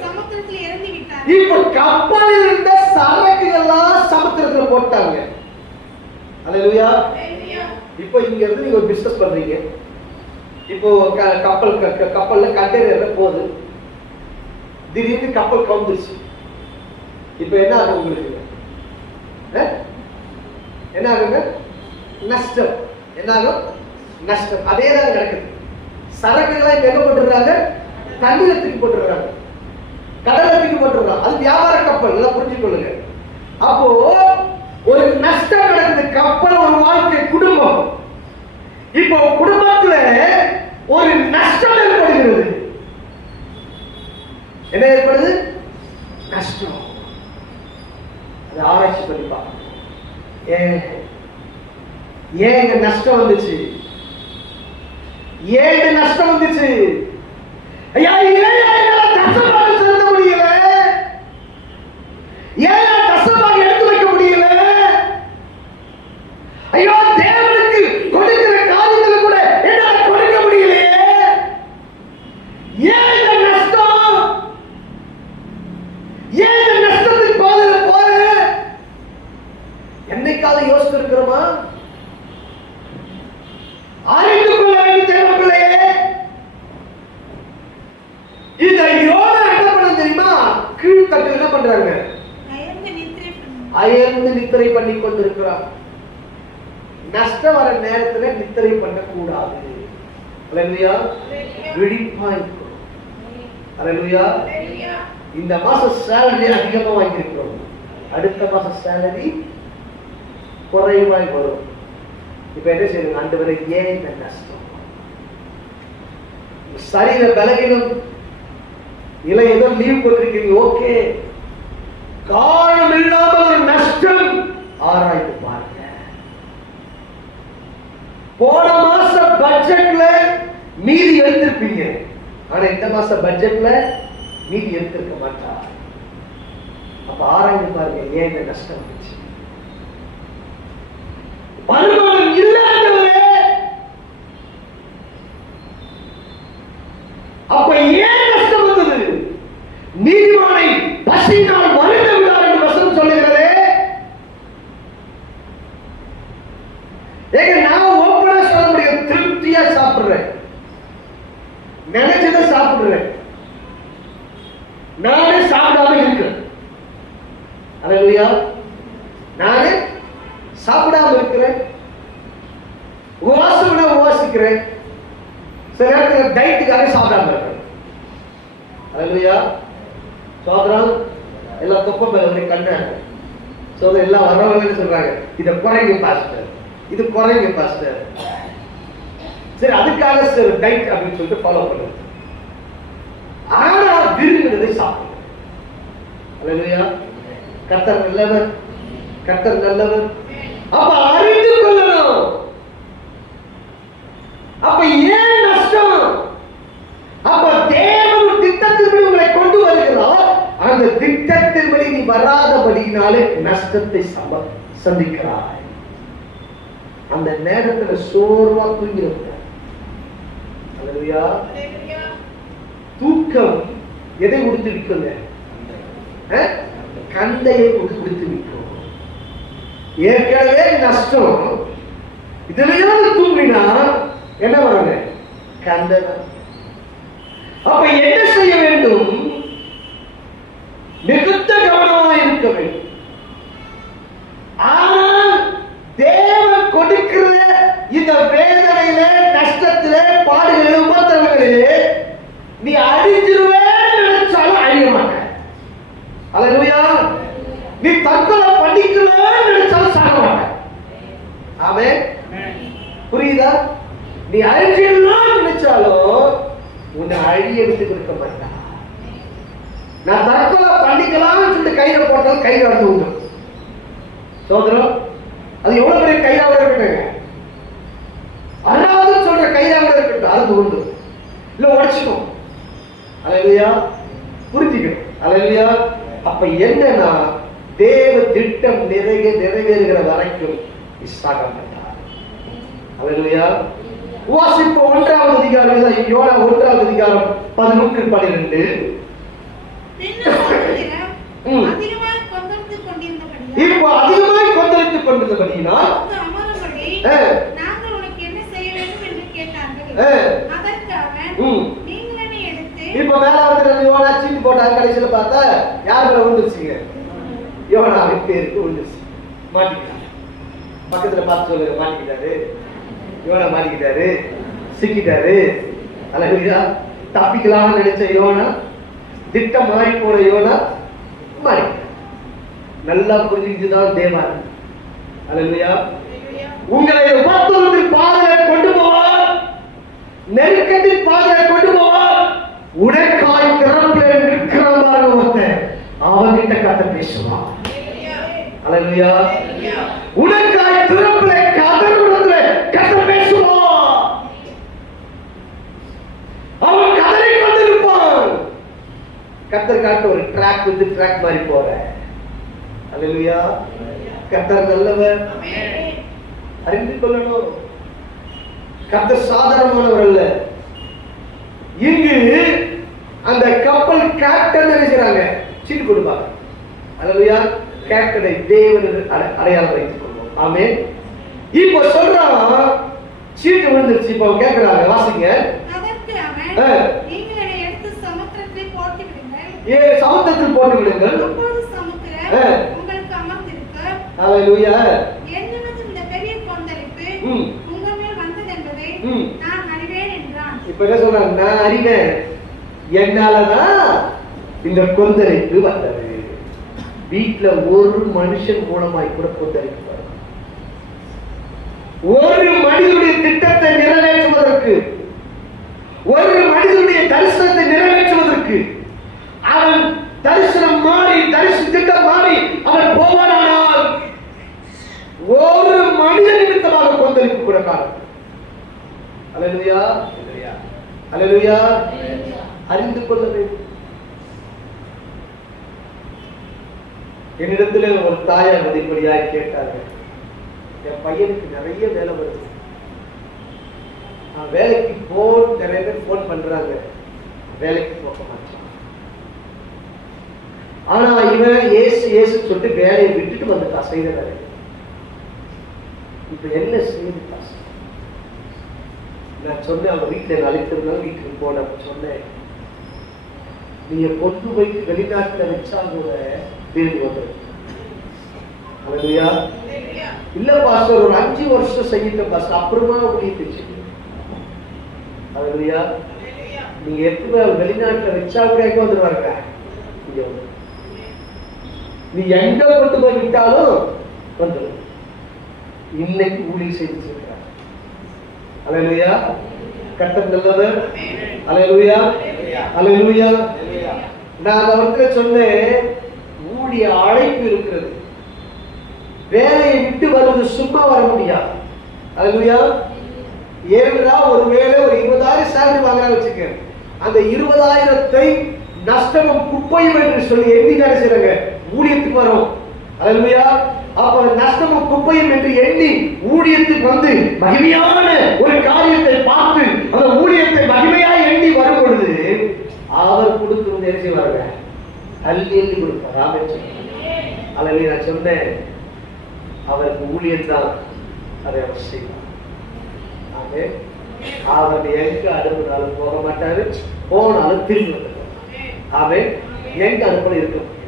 சமுத்திரத்தில் இறங்கி விட்டார். இப்போ கப்பலில் இருந்த சரக்குகள்லாம் சமுத்திரத்துல போட்டாங்க. அல்லேலூயா. இப்போ இங்க இருந்து நீங்க ஒரு பிசினஸ் பண்றீங்க. இப்போ கப்பல்ல கண்டெய்னர்ல போகுது, திடீர்னு கப்பல் கவுந்துச்சு. இப்போ என்ன ஆகும் உங்களுக்கு? என்ன ஆகுங்க? நஷ்டம். என்ன ஆகும்? நஷ்டம். அதே தான் நடக்குது. சரக்குகளை எங்க போட்டுறாங்க? தண்ணீரை தூக்கி போட்டுறாங்க, கடலை தூக்கி போட்டுறாங்க. அது வியாபார கப்பல், எல்லாம் புரிஞ்சுக்கொள்ளுங்க. அப்போ ஒரு நஷ்டம் நடக்குது. கப்பல் ஒரு வாழ்க்கை, குடும்பம். இப்போ குடும்பத்துல ஒரு நஷ்டம் ஏற்படுகிறது. என்ன ஏற்படுது? நஷ்டம். அது ஆராய்ச்சி பண்ணிப்பா. ஏங்க நஷ்டம் வந்துச்சு? ஏங்க நஷ்டம் வந்துச்சு? ஐயா, தசமாக செலுத்த முடியல, ஏன் தசமாக எடுத்து வைக்க முடியல? ஐயோ, தேவனுக்கு கொடுக்கிற காரியத்துல கூட என்னால கொடுக்க முடியலையே. ஏன் இந்த நஷ்டம்? ஏன் இந்த நஷ்டத்துக்கு பாதையில போற? என்னைக்காவது யோசித்து இருக்கிறோமா? அறிந்து கொள்ள வேண்டிய தேவர்களே, இந்த யோனா என்ன பண்ண தெரியுமா? கீழ்த்தட்டில் என்ன பண்றாங்க? அயர்ந்து நித்திரை பண்ணி கொண்டிருக்கிறார். நஷ்டம் வர நேரத்துல நித்திரை பண்ண கூடாது. அல்லேலூயா. விழிப்பாயிருக்கணும். அல்லேலூயா. இந்த மாசம் சேலரி அதிகமா வாங்கியிருக்கிறோம், அடுத்த மாசம் சேலரி குறைவாய் வரும். இப்ப என்ன செய்யுங்க? ஆண்டவரே, ஏன் இந்த நஷ்டம்? சரீர பலகீனம் இல்ல, ஏதோ லீவ் போட்டிருக்கீங்க, ஓகே. காரணம் இல்லாமல் ஒரு நஷ்டம் ஆராய்ந்து பாருங்க. போன மாச பட்ஜெட்ல மீதி எடுத்திருப்பீங்க, ஆனா இந்த மாச பட்ஜெட்ல மீதி எடுத்திருக்க மாட்டார். அப்ப ஆராய்ந்து பாருங்க, ஏன் இந்த நஷ்டம் வந்துச்சு? வருமானம் இல்லாதவரே, அப்ப ஏன் நஷ்டம் வந்தது? நீதிமானை பசியினால் வருட விடார் என்று வசனம் சொல்லுகிறதே. ஏங்க நான் ஓப்பனா சொல்ல முடியும், திருப்தியா சாப்பிடுறேன். நினைச்சதை சாப்பிடுறேன், நானே சாப்பிடாம இருக்கிறேன். அல்லேலூயா. நானே சாப்பிடாம இருக்கிறேன், உபவாசிக்கிறேன், சில நேரத்தில் டயட்டுக்காக சாப்பிடாம இருக்கிறேன். அல்லேலூயா. சோதரம் எல்லாம் தொப்ப மேல கண்ணு சோதரம் எல்லாம் வர்றவங்க சொல்றாங்க, இதை குறைங்க பாஸ்டர், இது குறைங்க பாஸ்டர். சரி, அதுக்காக சரி டயட் அப்படின்னு சொல்லிட்டு ஃபாலோ பண்ணுங்க. ஆனா விரும்பினதை சாப்பிடுங்க. அல்லேலூயா. கர்த்தர் நல்லவர், கர்த்தர் நல்லவர். அப்ப அறிந்து கொள்ளணும். அப்ப ஏன் நஷ்டம்? அப்ப தேவன் திட்டத்தின்படி உங்களை கொண்டு வருகிறார். அந்த திட்டத்தின்படி நீ வராதபடியினாலே நஷ்டத்தை சந்திக்கிறாய். அந்த நேரத்துல சோர்வா தூங்கிருக்க. அல்லேலூயா. தூக்கம் எதை உடுத்து விற்குங்க? கந்தையை உடுத்து விற்கும். ஏற்கனவே நஷ்டம், இதுலயாவது தூங்கினா என்ன வருங்க? கந்தை. அப்ப என்ன செய்ய வேண்டும்? மிகுந்த கவனமாக இருக்க வேண்டும். ஆனால் தேவன் கொடுக்கிற இந்த வேதனையில, நஷ்டத்தில, பாடுகளில், உபத்திரவங்களிலே நீ அழிஞ்சிருவேன்னு நினைச்சாலும் அழிய மாட்ட. அல்லேலூயா. நீ தற்கொலை பண்ணிக்கலாம்னு நினைச்சாலும் சாக மாட்ட. ஆமென். புரியுதா? நீ அழிஞ்சிடலாம் நினைச்சாலும் உன்னை அழிய விட்டு கொடுக்க மாட்டா. நான் தற்கொலை பண்ணிக்கலாம்னு சொல்லிட்டு கையில போட்டாலும் கையில வந்து உண்டு. சோதரம், அது எவ்வளவு பெரிய கையாவோட இருக்கட்டுங்க, அதாவது சொல்ற கையாவோட இருக்கட்டும், அது உண்டு. இல்ல உடைச்சிடும். அல்லேலூயா. புரிஞ்சுக்கணும். அல்லேலூயா. அப்ப என்னன்னா, தேவ திட்டம் நிறைவேறுகிற வரைக்கும் சாக மாட்டார். அல்லேலூயா. வாசிப்போம் 1வது அதிகாரம், யோனா 1வது அதிகாரம் 11-12. இப்போ அதிகமாய் கொந்தளித்துக் கொண்டிருந்தபடியினால் நாங்கள் உனக்கு என்ன செய்ய வேண்டும் என்று கேட்டார்கள். அதற்கு அவன், நீங்கள் என்னை எடுத்து இப்ப மேல யோனா சீட்டு போட்டாங்க. கடைசியில பார்த்தா யார் மேல விழுந்துருச்சுங்க? யோனாவின் பேருக்கு விழுந்துருச்சு. மாட்டிக்கிட்டாங்க. பக்கத்துல பார்த்து சொல்லுங்க, மாட்டிக்கிட்டாரு. யோனா மாட்டிக்கிட்டாரு, சிக்கிட்டாரு. அல்லேலூயா. தப்பிக்கலாம்னு நினைச்ச யோனா, திட்டம் மாறி போற யோனா மாறிக்கிட்டார். நல்லா புரிஞ்சுதான் தேவன். அல்லேலூயா. உங்களை உபத்திரவத்தின் பாதையில கொண்டு போவார், நெருக்கத்தின் பாதையில கொண்டு போவார். உடைக்காய் திறப்பில் இருக்கிறவங்க ஒருத்தன், அவன்கிட்ட கத்த பேசுவான். அல்லேலூயா. உடைக்காய் திறப்பில் கதறுடத்துல கத்த பேசுவான். அவன் கதறி கொண்டிருப்பான். கத்தர் காட்ட ஒரு ட்ராக் வந்து ட்ராக் மாதிரி போற. அல்லேலூயா. கர்த்தர் நல்லவர். அறிந்து கொள்ளணும். கர்த்தர் சாதாரணமானவர் அல்ல. இங்கு அந்த கப்பல் கேப்டன் நினைக்கிறாங்க, சீட்டு கொடுப்பாங்க. அல்லேலூயா. கேப்டனை தேவன் அடையாளம் வைத்துக் கொள்வோம். ஆமென். இப்போ சொல்றான், சீட்டு விழுந்துருச்சு. இப்போ கேட்கிறாங்க, வாசிங்க. அதற்கு அவன், நீங்கள் என்னை எடுத்து சமுத்திரத்தில் போட்டு விடுங்கள். சமுத்திரத்தில் போட்டு விடுங்கள். உங்களுக்கு அமர்ந்திருக்க. அல்லேலூயா. என்னிடத்தில் இந்த பெரிய கொந்தளிப்பு உங்கள் மேல் வந்தது என்பதை நான் அறிவேன் என்றான். இப்ப என்ன சொல்றாங்க? நான் அறிவேன், என்னாலதான் இந்த கொந்தளிப்பு வந்தது. வீட்டுல ஒரு மனுஷன் மூலமாய் கூட கொந்தளிப்பு வரும். ஒரு மனிதனுடைய திட்டத்தை நிறைவேற்றுவதற்கு, ஒரு மனிதனுடைய தரிசனத்தை நிறைவேற்றுவதற்கு, அவன் தரிசனம் மாறி, திட்டம் மாறி அவன் போவானால் ஒரு மனிதன் நிமித்தமாக கொந்தளிப்பு கூட காரணம். அல்லேலூயா. அல்லேலூயா. அறிந்து கொள்ள வேண்டும். என்னிடத்துல ஒரு தாயார் மதிப்படியாக கேட்டார்கள், என் பையனுக்கு நிறைய வேலை வருது, வேலைக்கு போன், நிறைய பேர் போன் பண்றாங்க, வேலைக்கு போக மாட்டான். ஆனா இவன் ஏசு சொல்லிட்டு வேலையை விட்டுட்டு வந்துட்டா, செய்த வேலை. இப்ப என்ன செய்து நான் சொன்னேன், அவங்க வீட்டில் அழைத்திருந்தாலும் வீட்டுக்கு போன சொன்னேன், நீங்க கொண்டு போய் வெளிநாட்டுல வச்சா கூட தேடி வந்துடும். அல்லேலூயா. இல்ல பாஸ்டர், ஒரு 5 வருஷம் செய்யிட்ட பாஸ்டர், அப்புறமா முடியுது. அல்லேலூயா. நீங்க எப்ப வெளிநாட்டுல வச்சா கூட எங்க வந்துருவாங்க, நீ எங்க கொண்டு போய் விட்டாலும் வந்துடும். இன்னைக்கு ஊழியம் செய்து சொல்றார். அல்லேலூயா. கர்த்தர் நல்லவர். அல்லேலூயா. அல்லேலூயா. நான் அவர்கிட்ட சொன்னேன், ஊழிய அழைப்பு இருக்கிறது. வேலையை விட்டு வருவது சும்மா வர முடியாது. அல்லேலூயா. ஏன்னா ஒரு வேலை ஒரு 20,000 சேலரி வாங்குறாங்க வச்சுக்க, அந்த 20,000 நஷ்டமும் குப்பையும் என்று சொல்லி எண்ணி தானே செய்றாங்க ஊழியத்துக்கு வரும். அல்லேலூயா. அப்ப நஷ்டமும் குப்பையும் என்று எண்ணி ஊழியத்துக்கு வந்து மகிமையான ஒரு காரியத்தை பார்த்து அந்த ஊழியத்தை மகிமையாய் எண்ணி வரும் பொழுது அவர் கொடுத்து வந்து என்ன செய்வாங்க, அள்ளி அள்ளி கொடுப்பார். அல்லேலூயா. நான் சொன்னேன், அவருக்கு ஊழியம் தான் அதை அவர் செய்வார். அவர் எங்க அனுப்பினாலும் போக மாட்டாரு, போனாலும் திரும்பி வந்துடுவார். அவன் எங்க அனுப்பல இருக்க முடியும்.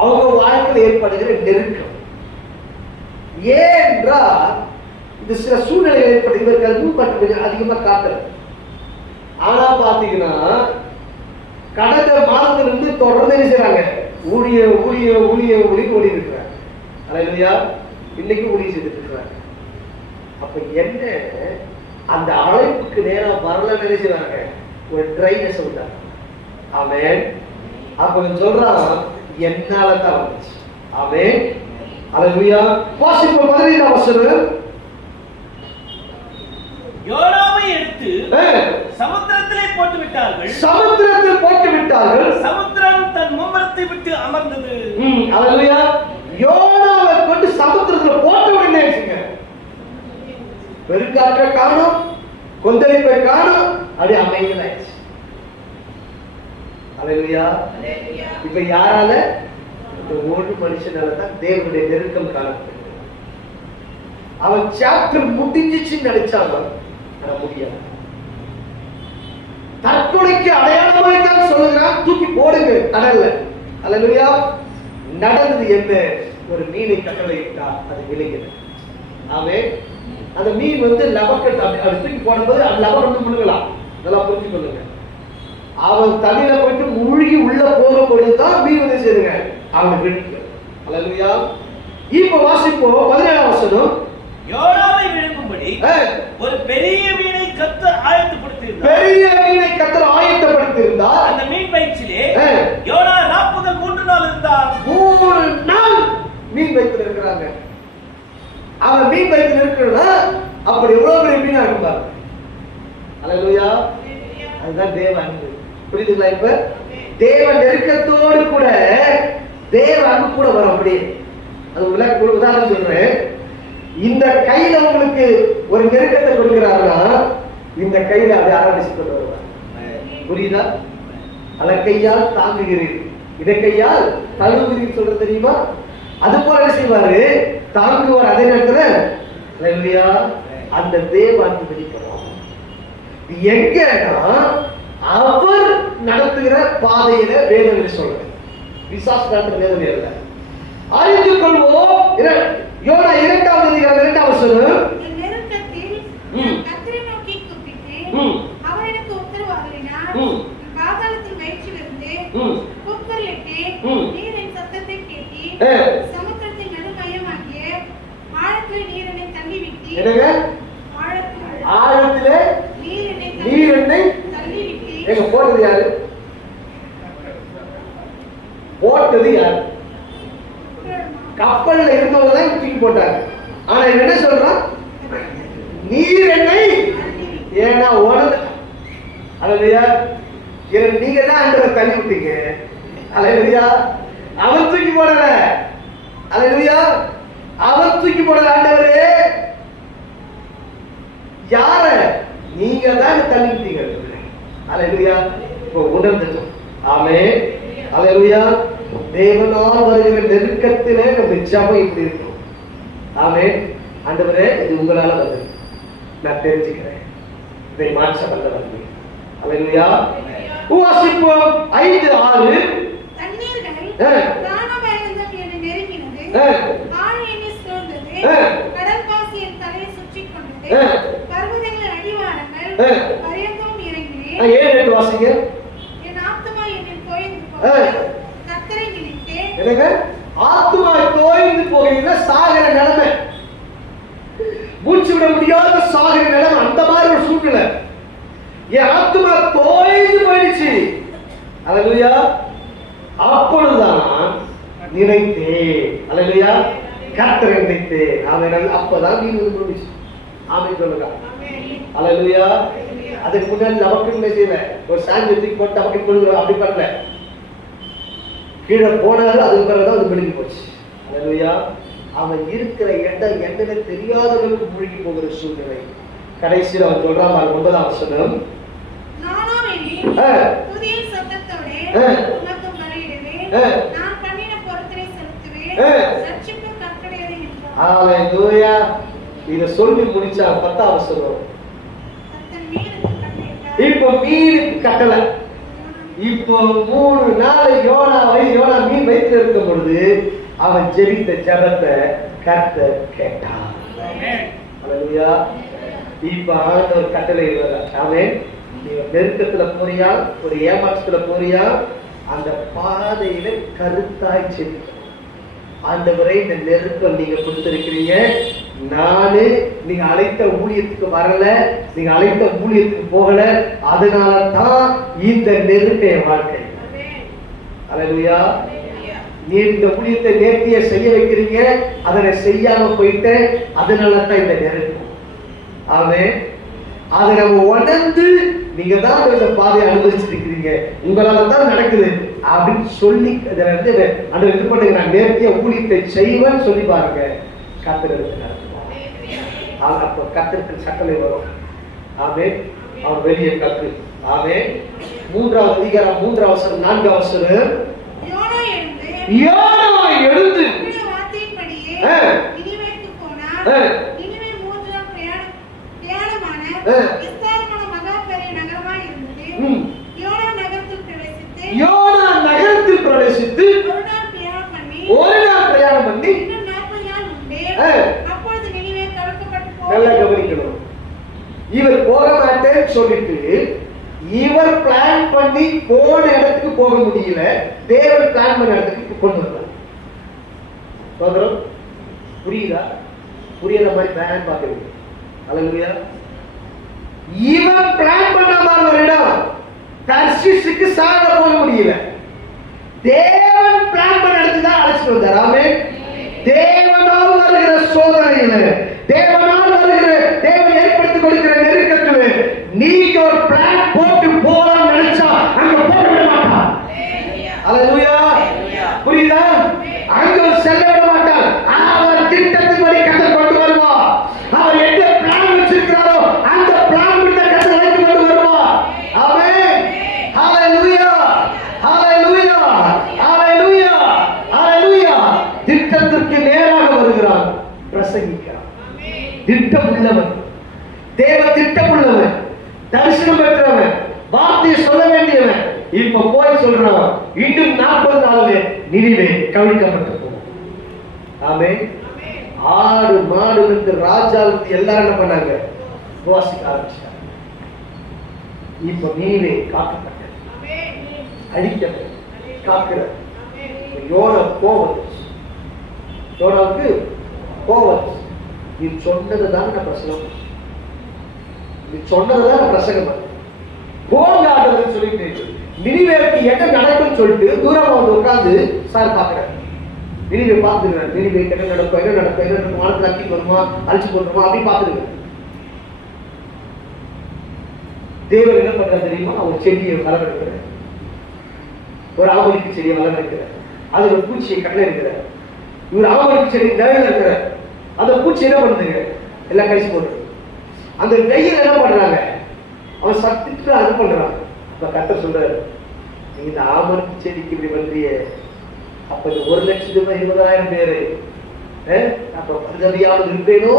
அவங்க வாழ்க்கையில் ஏற்படுகிற நெருக்கம் ஏனென்றால் இது சில சூழ்நிலை ஏற்படுகிறது. கொஞ்சம் அதிகமா காட்டுறது. ஆனா பாத்தீங்கன்னா கடந்த மாதத்திலிருந்து தொடர்ந்து என்ன செய்றாங்க, ஊழிய ஊழிய ஊழிய ஊழிய ஓடி இருக்கிறாங்க. அல்லேலூயா. இன்னைக்கு ஊழிய செய்துட்டு இருக்கிறாங்க. அப்ப என்ன, அந்த அழைப்புக்கு நேரம் வரல நினைச்சாங்க, ஒரு ட்ரைனஸ் விட்டாங்க. ஆமென். அப்ப சொல்றான், என்னால தான் வந்துச்சு. ஆமென். அல்லேலூயா. வாசிப்போம் 15ஆம் வசனம். யோனாவை எடுத்து சமுத்திரத்திலே போட்டு விட்டார்கள். சமுத்திரத்தில் போட்டு விட்டார்கள். சமுத்திரம் தன் மும்முரத்தை விட்டு அமர்ந்தது. அல்லேலூயா. யோனாவை கொண்டு சமுத்திரத்துல போட்ட உடனே பெருங்காற்றை காணும், கொந்தளிப்பை காணும், அப்படி அமைதியாயிடுச்சு. அல்லேலூயா. இப்ப யாரால? இந்த ஒரு மனுஷனால தான் தேவனுடைய நெருக்கம் காணப்படுது. அவன் சாப்டர் முடிஞ்சிச்சுன்னு நினைச்சாங்க, ஆனா முடியாது. தற்கொலைக்கு அடையாளமாக தான் சொல்லுகிறான், தூக்கி போடுங்க கடல்ல. அல்லேலூயா. நடந்தது என்ன? ஒரு மீனை கட்டளையிட்டா அது விளைகிறது. ஆமென். அந்த மீன் வந்து லபக்கட் அப்படி தூக்கி போடும்போது அது லபம் வந்து முழுகலாம். அதெல்லாம் புரிஞ்சு கொள்ளுங்க. அவன் தண்ணியில போயிட்டு மூழ்கி உள்ள போக பொழுதுதான் மீன் வந்து சேருங்க அவனை விழுங்க. அல்லேலூயா. இப்ப வாசிப்போம் 17ஆம் வசனம். யோனாவை விழுங்கும்படி ஒரு பெரிய மீனை கர்த்தர் ஆயத்தப்படுத்தியிருந்தார். பெரிய மீனை கர்த்தர் ஆயத்தப்படுத்தியிருந்தார். அந்த மீன் பயிற்சியிலே யோனா 43 நாள் இருந்தார். 3 நாள் மீன் வைத்து இருக்கிறாங்க. அவன் மீன் வைத்து இருக்கிறா, அப்படி எவ்வளவு பெரிய மீனா இருக்கும். அல்லேலூயா. அதுதான் தேவ அன்பு. புரியுதுங்களா? இப்ப தேவ நெருக்கத்தோடு கூட தேவ அன்பு கூட வரும். அப்படி அது ஒரு உதாரணம் சொல்றேன். இந்த கையில உங்களுக்கு ஒரு நெருக்கத்தை கொடுக்கிறாருன்னா இந்த கையில அதை ஆரம்பிச்சு கொண்டு வருவார். புரியுதா? அலக்கையால் தாங்குகிறீர்கள், இடக்கையால் தழுவுகிறீர்கள் சொல்றது தெரியுமா? அது போல என்ன செய்வாரு, தாங்குவார். அதே நேரத்துல அந்த தேவ அன்பு வெளிப்படும். எங்கன்னா அவர் நடத்துகிற பாதையில வேதனை சொல்றது, விசாஸ் வேதனை இல்ல. அறிந்து கொள்வோம். யோனா 2ஆம் அதிகாரம் 2ஆம் வசனம். நெருக்கத்தில் கர்த்தரை நோக்கி கூப்பிட்டு அவர் எனக்கு உத்தரவு அருளினார். பாதாளத்தின் வயிற்றிலிருந்து கூக்குரலிட்டு நீரின் சத்தத்தை கேட்டி சமுத்திரத்தின் நடுமையமாகிய ஆழத்திலே நீரினை தள்ளிவிட்டு ஆழத்திலே நீரினை தள்ளிவிட்டு. எங்க போட்டது யாரு? போட்டது யாரு? கப்பல்ல இருந்தவங்க தான் தூக்கி போட்டாங்க. ஆனா என்ன சொல்றான்? நீர் என்னை ஏன்னா ஓடுது. அல்லேலூயா. நீங்க தான் ஆண்டவரை தள்ளி விட்டீங்க. அல்லேலூயா. அவன் தூக்கி போடல. அல்லேலூயா. அவன் தூக்கி போடல. ஆண்டவரே யார? நீங்க தான் தள்ளி விட்டீங்க. அல்லேலூயா. இப்போ உணர்ந்துட்டோம். ஆமென். அல்லேலூயா. தேவனால் வருகிற நெருக்கத்திலே நம்ம ஜெபம் இப்படி இருக்கும். ஆமென். ஆண்டவரே இது உங்களால வருது, நான் தெரிஞ்சுக்கிறேன். இதை மாற்ற வல்லவர்கள். அல்லேலூயா. வாசிப்போம் 5:6. தண்ணீர்கள் பிராணபயந்தம் என்னை நெருங்கினது, ஆழி என்னை சூழ்ந்தது, கடல் பாசி என் தலையை சுற்றிக் கொண்டது, பர்வதங்களின் அடிவாரங்கள் பரியந்தம் இறங்கினேன். 7-8 வாசிங்க. என் ஆத்துமா என்னில் தோய்ந்து போனது, கர்த்தரை நினைத்தேன். என்னங்க? ஆத்துமா தோய்ந்து போகிறீங்க, சாகிற நிலைமை, மூச்சு விட முடியாத சாகிற நிலைமை, அந்த மாதிரி ஒரு சூழ்நிலை. என் ஆத்துமா தோய்ந்து போயிடுச்சு. அல்லேலூயா. அப்பொழுதுதான் நினைத்தேன். அல்லேலூயா. கர்த்தரை நினைத்தேன். ஆமென். அப்பதான் நீ முடிச்சு. ஆமென் சொல்லுங்க. அல்லேலூயா. அதுக்கு முன்னாடி நமக்கு என்ன செய்யல, ஒரு சாஞ்சத்துக்கு போட்டு நமக்கு கொடுக்குறோம், அப்படி பண்ணல. கீழே போனாலும் அதுக்கு பிறகுதான் அது முழுகி போச்சு. அல்லேலூயா. அவன் இருக்கிற இடம் என்னன்னு தெரியாதவனுக்கு முழுகி போகிற சூழ்நிலை. கடைசியில் அவன் சொல்றான் 9ஆம் வசனம், துதியின் சத்தத்தோடே உமக்கு பலியிடுவேன், நான் பண்ணின பொருத்தனை செலுத்துவேன், ரட்சிப்பு கர்த்தருடையது என்றார். அல்லேலூயா. இத சொல்லி முடிச்சா 10ஆம் வசனம், இப்போ மீனுக்கு கட்டளை. இப்போ 3 நாள் யோனா மீன் வைத்து இருக்கும் பொழுது அவன் ஜெபித்த ஜெபத்தை கர்த்தர் கேட்டார். அல்லேலூயா. இப்ப ஆண்டவர் கட்டளை இடுவார். ஆமென். நீங்க நெருக்கத்துல போறியா, ஒரு ஏமாற்றத்துல போறியா, அந்த பாதையில கருத்தாய் சென்று, ஆண்டவரை இந்த நெருக்கம் நீங்க கொடுத்திருக்கிறீங்க, நானு நீங்க அழைத்த ஊழியத்துக்கு வரல, நீங்க அழைத்த ஊழியத்துக்கு போகல, அதனால தான் இந்த நெருக்க வாழ்க்கை. அல்லேலூயா. நீ இந்த ஊழியத்தை நேர்த்தியா செய்ய வைக்கிறீங்க, அதனை செய்யாம போயிட்டு, அதனால தான் இந்த நெருக்கம். ஆமென். அதை நம்ம உணர்ந்து, நீங்க தான் இந்த பாதையை அனுபவிச்சிருக்கிறீங்க, உங்களால தான் நடக்குது அப்படின்னு சொல்லி அந்த இது பண்ணுங்க, நான் நேர்த்தியா ஊழியத்தை செய்வேன்னு சொல்லி பாருங்க, கர்த்தருக்கு அப்போ கர்த்தருக்கு சட்டளை வரும். ஆமென். அவர் வெளியே கற்று. ஆமென். 3ஆவது அதிகாரம் 3ஆம் வசனம் 4ஆம் வசனம், யோனா எழுந்து வார்த்தையின்படியே நினிவேக்கு போனார். நினிவே 3 நாள் பிரயாணமான விஸ்தாரமான மகா பெரிய நகரமாய் இருந்தது. யோனா நகரத்தில் பிரவேசித்து ஒரு நாள் பிரயாணம் பண்ணி இன்னும் 40 நாள் உண்டு. அப்பொழுது நினிவே கலக்கப்பட்டு போகும். நல்லா கவனிக்கணும். இவர் போக மாட்டேன்னு சொல்லிட்டு இவர் பிளான் பண்ணி போன இடத்துக்கு போக முடியல, தேவன் பிளான் பண்ண இடத்துக்கு கொண்டு வந்தார். சொல்றோம் புரியுதா? புரியாத மாதிரி பிளான் பார்க்கறது. அல்லேலூயா. இவன் பிளான் பண்ண மாதிரி ஒரு இடம், தர்ஷீசுக்கு சாக போக முடியல, தேவன் பிளான் பண்ண இடத்துக்கு தான் அழைச்சிட்டு வந்தார். ஆமென். தேவனால் வருகிற சோதனையில, தேவனால் வருகிற, தேவன் ஏற்படுத்திக் கொடுக்கிற நெருக்கத்துல நீங்க ஒரு பிளான் போட்டு போலாம் நினைச்சா அங்க போக விட மாட்டான். அல்லேலூயா. புரியுதா? அங்க செல்ல விட மாட்டான். அவர் திட்டத்தின்படி கர்த்தர் கொண்டு வருவார். அவர் எந்த பிளான் வச்சிருக்கிறாரோ அந்த பிளான் விட கர்த்தர் அழைத்து கொண்டு வருவார். ஆமென். ஹalleluya. ஹalleluya. ஹalleluya. ஹalleluya. திட்டத்துக்கு நேராக வருகிறார், பிரசங்கிக்கிறார். திட்டம் உள்ளவன், தேவ திட்டம் உள்ளவன், தரிசனம் பெற்றவன், வார்த்தையை சொல்ல வேண்டியவன். இப்ப போய் சொல்றவன், இன்னும் 40 நாள்ல நினிவே கவிழ்க்கப்பட்டு போகும். ஆமென். ஆடு மாடு வந்து ராஜா வந்து எல்லாரும் என்ன பண்ணாங்க, உபவாசிக்க ஆரம்பிச்சாங்க. இப்ப நினிவே காக்கப்பட்டது, அழிக்கப்பட்டது, காக்கிறது. யோனா கோவம், யோனாவுக்கு கோவம். நீ சொன்னதுதான் நான் பிரசங்கம், நீ சொன்னதுதான் பிரசங்கம். போங்க ஆண்டவர்னு சொல்லிட்டு நினிவேக்கு என்ன நடக்கும்னு சொல்லிட்டு தூரமா வந்து உட்கார்ந்து சார் பாக்குறாரு. நினிவே பார்த்துக்கிறார். நினிவே என்ன நடக்கும், என்ன நடக்கும், என்ன நடக்கும், வானத்துல அக்கி வருமா, அழிச்சு போட்டுருமா அப்படின்னு பார்த்துருக்காரு. தேவன் என்ன பண்றாரு தெரியுமா? அவர் செடியை வளர இருக்கிறார், ஒரு ஆமணிக்கு செடியை வளர இருக்கிறார், அது ஒரு பூச்சியை கடல இருக்கிறார். இவர் ஆமணிக்கு செடி நிலையில இருக்கிறார். அந்த பூச்சி என்ன பண்ணுதுங்க, எல்லாம் கழிச்சு போடுறது. அந்த கையில் என்ன பண்றாங்க, அவன் சத்துக்கு அது பண்றான். அப்ப கர்த்தர் சொல்றாரு, நீ இந்த ஆமணிக்கு செடிக்கு இப்படி பண்றிய, அப்ப இந்த 1,20,000 பேரு அப்ப பஞ்சமியாவது இருப்பேனோ,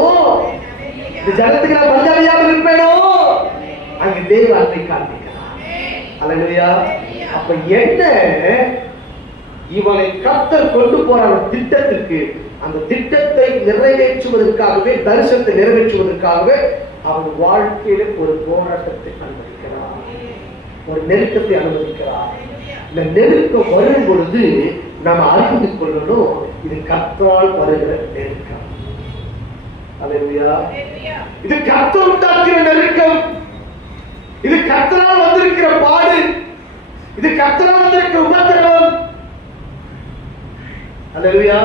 இந்த ஜனத்துக்கு நான் பஞ்சமியாவது இருப்பேனோ. அங்க தேவ அன்பை காண்பிக்கிறார். அல்லேலூயா. அப்ப என்ன, இவனை கர்த்தர் கொண்டு போற திட்டத்திற்கு, அந்த திட்டத்தை நிறைவேற்றுவதற்காகவே, தரிசனத்தை நிறைவேற்றுவதற்காகவே அவன் வாழ்க்கையில ஒரு போராட்டத்தை அனுமதிக்கிறார், ஒரு நெருக்கத்தை அனுமதிக்கிறார். இந்த நெருக்கம் வரும் பொழுது நாம் அறிந்து கொள்ளணும், இது கர்த்தரால் வருகிற நெருக்கம். அல்லேலூயா. இது கர்த்தர் உண்டாக்கிற நெருக்கம், இது கர்த்தரால் வந்திருக்கிற பாடு, இது கர்த்தரால் வந்திருக்கிற உபத்திரவம். அல்லேலூயா.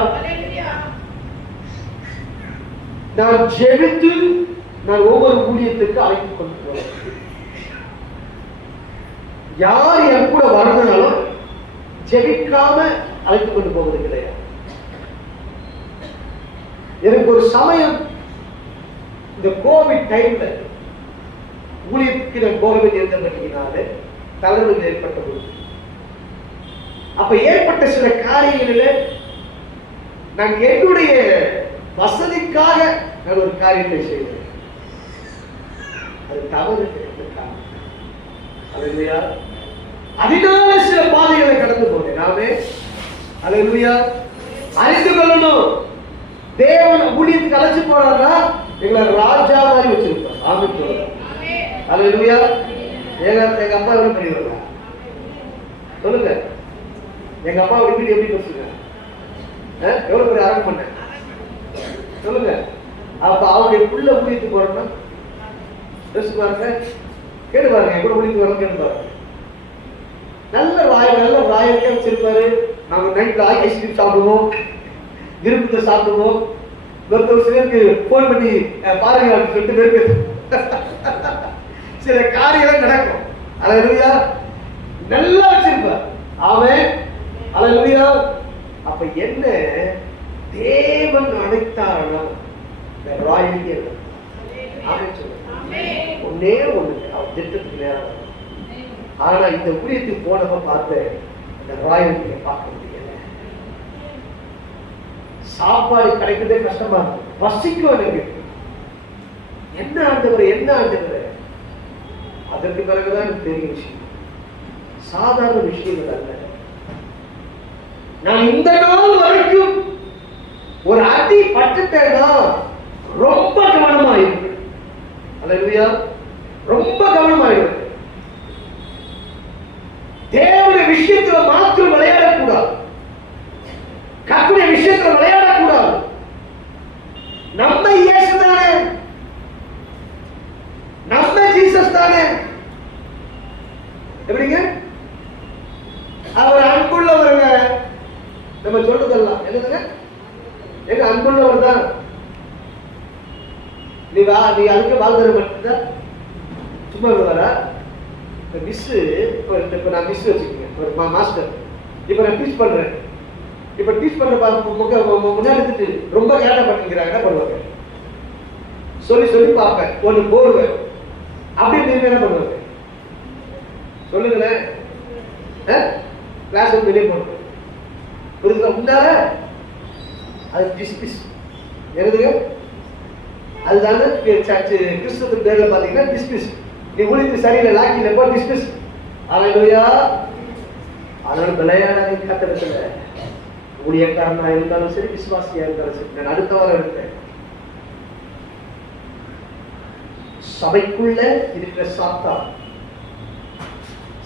நான் ஜெபித்து நான் ஒவ்வொரு ஊழியத்துக்கு அழைத்துக் கொண்டு போறேன். யார் என் கூட வரணும்னாலும் ஜெபிக்காம அழைத்துக் கொண்டு போவது கிடையாது. எனக்கு ஒரு சமயம் இந்த கோவிட் டைம்ல ஊழியத்துக்கு நான் போக வேண்டியிருந்தபடியினால தளர்வுகள் ஏற்பட்ட பொழுது, அப்ப ஏற்பட்ட சில காரியங்களில் நான் என்னுடைய வசதிக்காக நான் ஒரு காரியத்தை செய்தேன். அது தவறு. அல்லேலூயா. அதனால சில பாதைகளை கடந்து போனேன் நாமே. அல்லேலூயா. அறிந்து கொள்ளணும், தேவன் ஊழியத்துக்கு அழைச்சு போறாரா, எங்களை ராஜா மாதிரி வச்சிருப்பார். ஆமென் சொல்லுங்க. அல்லேலூயா. எங்க அப்பா எவ்வளவு பெரியவங்க சொல்லுங்க. எங்க அப்பா வீடு எப்படி பேசுங்க, எவ்வளவு பெரிய ஆரம்பம் பண்ண சொல்லுங்க. அப்ப அவருடைய புள்ள ஊழியத்துக்கு போறோம்னா யோசிச்சு பாருங்க, கேட்டு பாருங்க, எப்படி ஊழியத்துக்கு வரணும் கேட்டு பாருங்க. நல்ல ராயக்கே வச்சிருப்பாரு. நாங்க நைட்ல ஐஸ்கிரீம் சாப்பிடுவோம், விருப்பத்தை சாப்பிடுவோம். ஒரு சிலருக்கு போன் பண்ணி பாருங்க சொல்லிட்டு நெருக்கு சில காரியங்கள் நடக்கும். அல்லேலூயா. நல்லா வச்சிருப்பார் அவன். அல்லேலூயா. அப்ப என்ன, தேவன் அழைத்தாரா ராயலியே ஒன்னே ஒண்ணு அவன் திட்டத்துக்கு நேரம். ஆனா இந்த ஊழியத்துக்கு போனவ பார்த்து இந்த ராயலியை பார்க்க முடியல. சாப்பாடு கிடைக்கிறதே கஷ்டமா இருக்கு, வசிக்கும் எனக்கு. என்ன ஆண்டவர். அதற்கு பிறகுதான் எனக்கு பெரிய விஷயம், சாதாரண விஷயங்கள் அல்ல. நான் இந்த நாள் வரைக்கும் ஒரு அடி பட்டுட்டேன்னா ரொம்ப கவனமா இருக்கு. அல்லேலூயா. ரொம்ப கவனமா இருக்கு. தேவனுடைய விஷயத்துல மாத்திரம் விளையாடக்கூடாது, கர்த்தருடைய விஷயத்துல விளையாடக்கூடாது. நம்ம இயேசு தானே, நம்ம ஜீசஸ் தானே. எப்படிங்க அவர் அன்புள்ளவருங்க. நம்ம சொல்றதெல்லாம் என்னதுங்க, எங்க அன்புள்ளவர் தான். நீ அதுக்கு வாழ்ந்துட மாட்டேன் சும்மா விடுவாரா? மிஸ் இப்ப நான் மிஸ் வச்சுக்கேன், ஒரு மாஸ்டர். இப்ப நான் டீச் பண்றேன். இப்ப டீச் பண்ற முன்னாடி ரொம்ப கேட்ட பண்ணிக்கிறாங்க. என்ன பண்ணுவாங்க, சொல்லி பார்ப்பேன், ஒண்ணு போடுவேன். அப்படி நீங்க என்ன பண்ணுவாங்க சொல்லுங்களேன். கிளாஸ் வெளியே போடுவேன். முன்னால அது டிஸ்மிஸ் எழுதுங்க. அதுதானே கிறிஸ்துவ பேர்ல பாத்தீங்கன்னா டிஸ்மிஸ். நீ ஊழியத்துக்கு சரியில்லை, லாக்கில போ டிஸ்மிஸ். அல்லேலூயா. அதனால விளையாடாத கட்டத்துல ஊழியக்காரனா இருந்தாலும் சரி, விசுவாசியா இருந்தாலும் சரி. நான் அடுத்த வாரம் எடுத்தேன். சபைக்குள்ள இருக்கிற சாத்தான்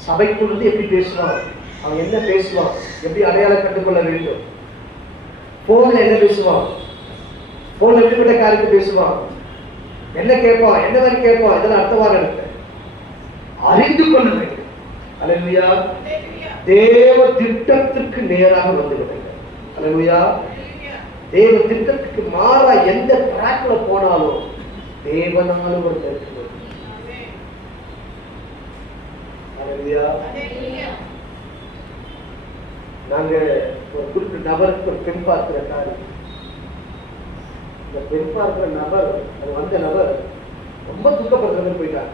சபைக்குள்ள எப்படி பேசுவான், அவன் என்ன பேசுவான், எப்படி அடையாளம் கண்டுகொள்ள வேண்டும், போன்ல என்ன பேசுவான், போன்ல எப்படிப்பட்ட காரியத்தை பேசுவான், என்ன கேட்பான், என்ன மாதிரி கேட்பான், இதெல்லாம் அடுத்த வாரம் எடுத்தேன். அறிந்து கொள்ள வேண்டும். அல்லேலூயா. தேவ திட்டத்துக்கு நேராக வந்து விடுங்க. அல்லேலூயா. தேவ திட்டத்துக்கு மாறா எந்த ட்ராக்ல போனாலும் தேவனாலும் வந்து இருக்கிறது. அல்லேலூயா. நாங்க ஒரு குறிப்பிட்ட நபருக்கு ஒரு பெண் பார்க்கிற காரியம், இந்த பெண் பார்க்கிற நபர், அது வந்த நபர் ரொம்ப துக்கப்படுறது போயிட்டாங்க.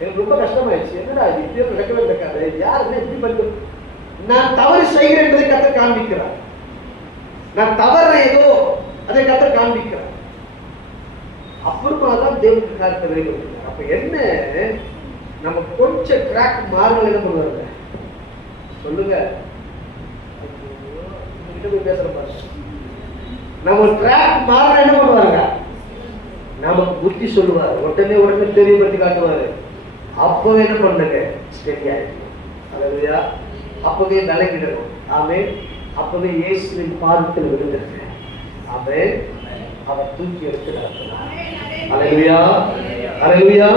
எனக்கு ரொம்ப கஷ்டமாயிடுச்சு. என்னடா இது இப்படியே நடக்கவே இருக்காது, யாருமே இப்படி பண்ணு. நான் தவறு செய்கிறேன் என்பதை கர்த்தர் காண்பிக்கிறார். நான் தவறு ஏதோ அதை கர்த்தர் காண்பிக்கிறார். அப்புறமா தான் தேவனுக்கு காரியத்தை வெளிப்படுத்தினார். அப்ப என்ன, நம்ம கொஞ்சம் கிராக் மாறுதல் என்ன பண்ணுவாங்க சொல்லுங்க. போய் பேசுற பாருங்க. நம்ம ட்ராக் மாற என்ன பண்ணுவாங்க, நமக்கு புத்தி சொல்லுவார், உடனே தெரியப்படுத்தி காட்டுவாரு. அப்பவே என்ன பண்ணுங்க, சரியாயிருக்கும். அல்லேலூயா. அப்பவே விலகிடணும். ஆமென். அப்பவே இயேசுவின் பாதத்தில் விழுந்துருங்க. ஆமென். அவர் தூக்கி எடுத்து நடத்தினார். அல்லேலூயா. அல்லேலூயா.